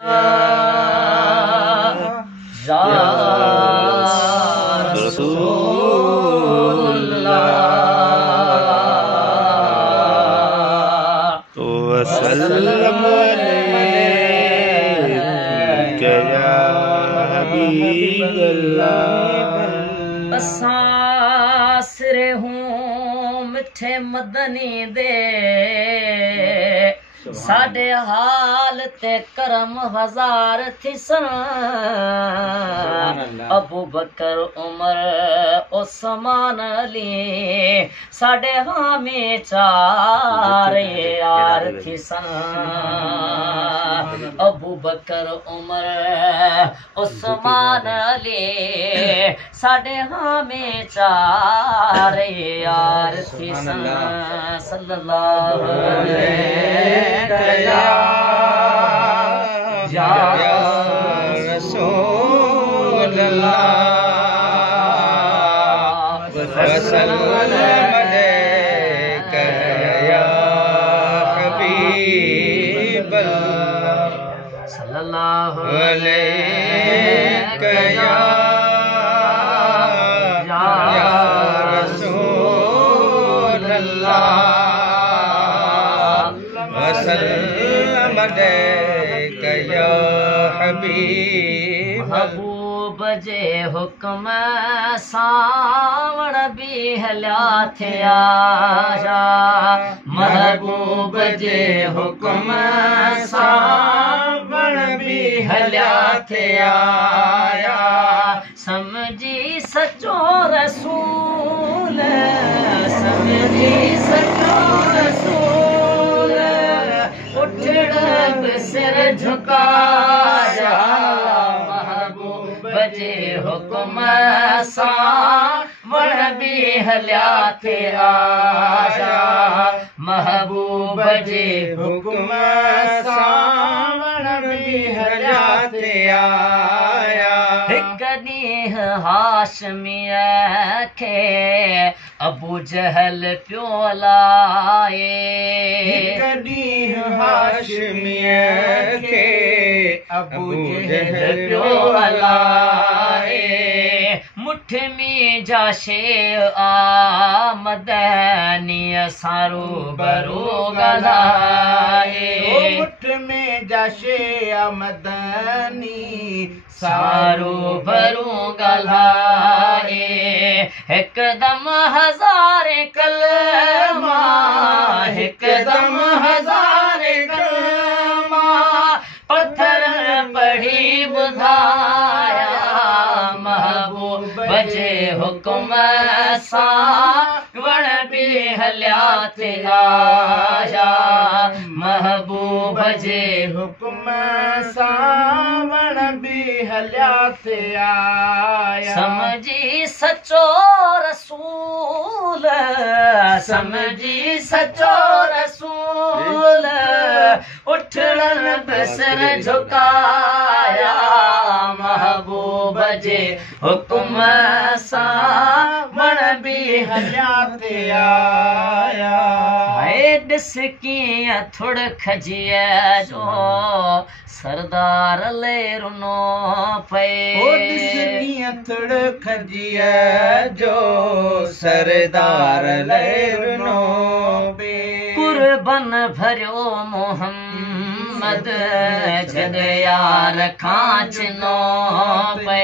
या रसूलुल्लाह वसल्लम अलैका या हबीबल्लाह। सासरे हूँ मिठे मदनी दे साडे हाल ते करम हजार थिसन। अबू बकर उमर उस्मान अली साडे हामी चार यार थिसन। अबू बकर उमर उस्मान अली साडे हामी चार यार थिसन। सल्लल्लाहु अलैहि या रसूलल्लाह वसल्लम अलैका या हबीबल्लाह। सल्लल्लाहु अलैका या रसूलल्लाह वसल्लम अलैका या हबीब। महबूब जे हुक्म सावण भी हल्या थिया। महबूब जे हुक्म सावण भी हल्या थिया। समझी सचो रसूल समझी सचो रसूल उठड़ सिर झुकाया। महबूब जे हुक्म सावण भी हल्या थिया। महबूब जे हुक्म सावण भी हल्या थिया। हिक ॾींह हाशमीअ खे अबू जहल पियो लाए। हिक ॾींह हाशमीअ खे अबू जहल पियो लाए। मुठ में जाशे आमदनीअ सारो बरो ॻाल्हाए। मुठ में जाशे आमदनी सारो भरो ॻाल्हाए। हिकदम हज़ारे कलमा हिकदम हज़ारे कलमा पत्थर पढ़ी ॿुधाया। महबूब जे हुक्म सावण भी हल्या थिया। महबूब जे हुक्म सावण भी हल्या थिया। समझी सचो रसूल समझी सचो रसूल उठड़न बसर झुकाया। महबूब जे हुक्म सावण भी हल्या थिया। ॾिस कीअं थुड़ खजिया जो सरदार ले रुनो पे। ॾिस थुड़ खजिया जो सरदार ले रुनो पे। कुर्बन भरियो मोहम्मद जद यार खांचनो पे।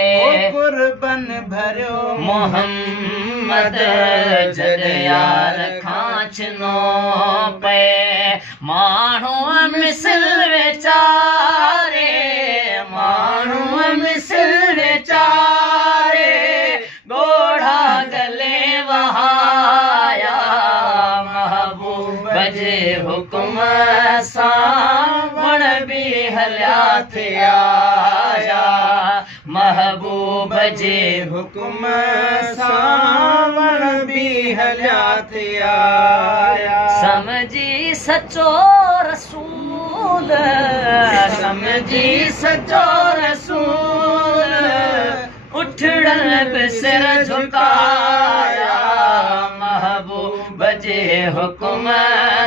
कुर्बन भरियो मोहम्मद जद यार खांचनो पे। माण्हू मिसल वेचारे माण्हू मिसल वेचारे ॻोढ़ा गले वहाया। महबूब जे हुक्म सावण भी हल्या थिया। महबूब जे हुक्म सावण भी हल्या थिया। समझी सचो रसूल समझी सचो रसूल उठड़न बिसर झुकाया। महबूब जे हुक्म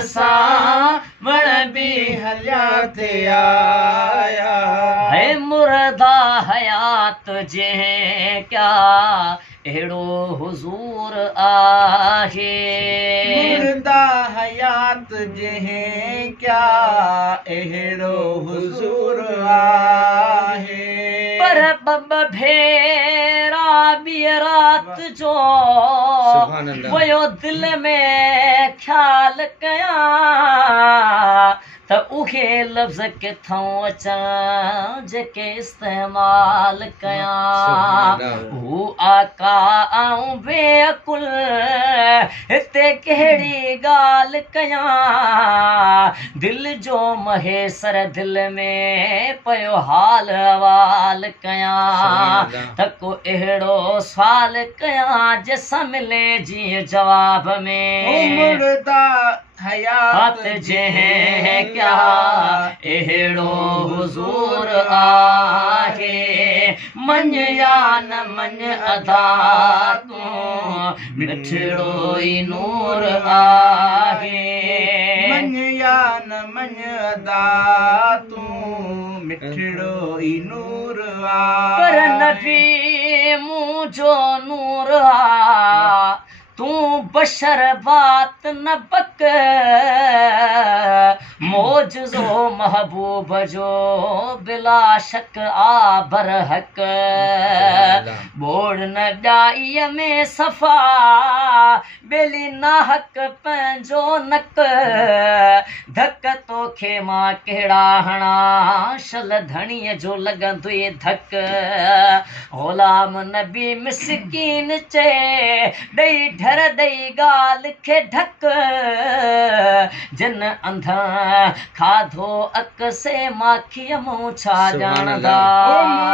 सावण भी हल्या थिया। है मुर्दा हयात जे क्या एड़ो हुजूर आहे मुर्दा हयात जे क्या एड़ो हुजूर आहे पर बब भेरा बी रात जो वयो दिल में ख्याल कया त उहे लफ्ज़ किथों अचा जेके इस्तेमाल कया हू आका आऊं बेअकुल हिते कहिड़ी ॻाल्हि कया दिल जो महेसर दिल में पयो हाल हवाल कया त को अहिड़ो सवाल कया जैसा मिले जीअं जवाब में मुर्दा हयात जे क्या एड़ो हुजूर आहे मन या न मन अदा तू मिठड़ो ई नूर आहे मन या न मन अदा तू मिठड़ो ई नूर आहे पर नबी मुझो नूर आ तू बशर बात न बक मोजो महबूब जो बिला शक आ बरहक बोड़ न ॾाईअ में सफ़ा बेली नाहक पंहिंजो नक धक तोखे मां कहिड़ा हणा शल धणीअ जो लॻंदुई धक ग़ुलाम नबी मिसकीन चए ॾेई ढर ॾेई ॻाल्हि खे ढक जिन अंधा खाधो अक से माखीअ मूं छा ॼाणदा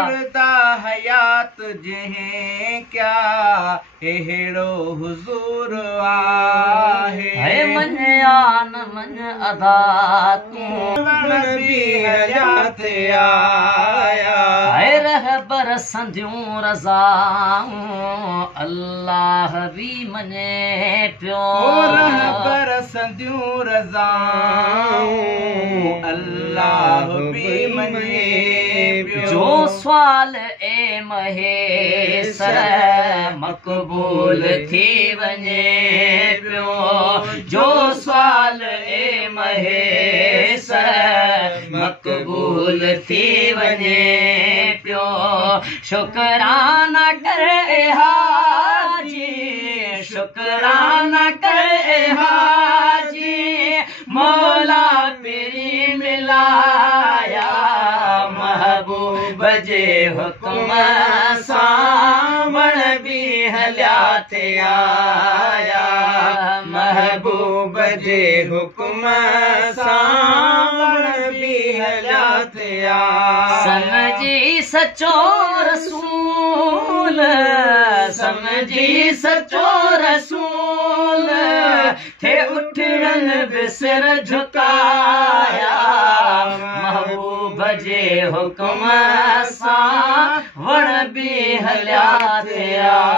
मुर्दा हयात जे क्या एड़ो हुजूर आहे है मन आन मन अदा तू नबी हयात आया है रहबर संधियूं रज़ाऊं अल्लाह भी मने पियो रहबर संधियूं रज़ाऊं अल्लाह भी मने पियो जो सवाल ए महेसर मक़बूल थी वञे पियो जो सवाल ए महेसर मक़बूल थी वञे पियो शुकराना कर हाजी शुकराना कर हाजी मौला पेरी मिलाया महबूब जे हुक्म सां वण बि हलिया थे आया महबूब जे हुक्म सां वण बि हलिया थे आया समझी सचो रसूल समझी सचो रसूल थे उठण बिसर झुकाया महबूब जे हुक्म सां वण बि हलिया थे आया